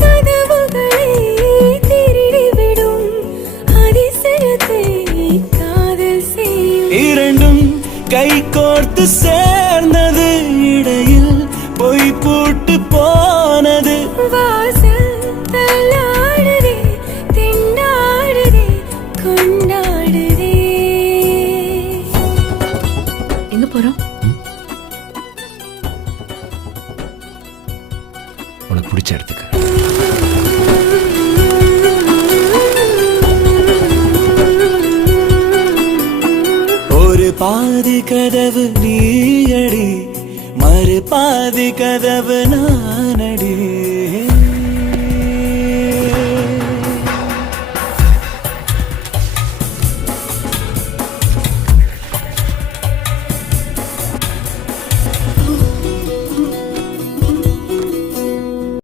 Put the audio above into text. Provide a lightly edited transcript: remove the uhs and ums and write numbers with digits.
கதவுகளை திருடிவிடும் அதிசயத்தை காதல் செய்யும். இரண்டும் கை கோர்த்து சேர்ந்தது, இடையில் பொய் பூட்டு போனது. வாசல் தள்ளாடுதே, திண்டாடுதே, கொண்டாடுதே. எங்க போறோம்? உனக்கு பிடிச்ச இடத்துக்கு. ஒரு பாதி கதவு நீயடி, மறு பாதி கதவு நானடி.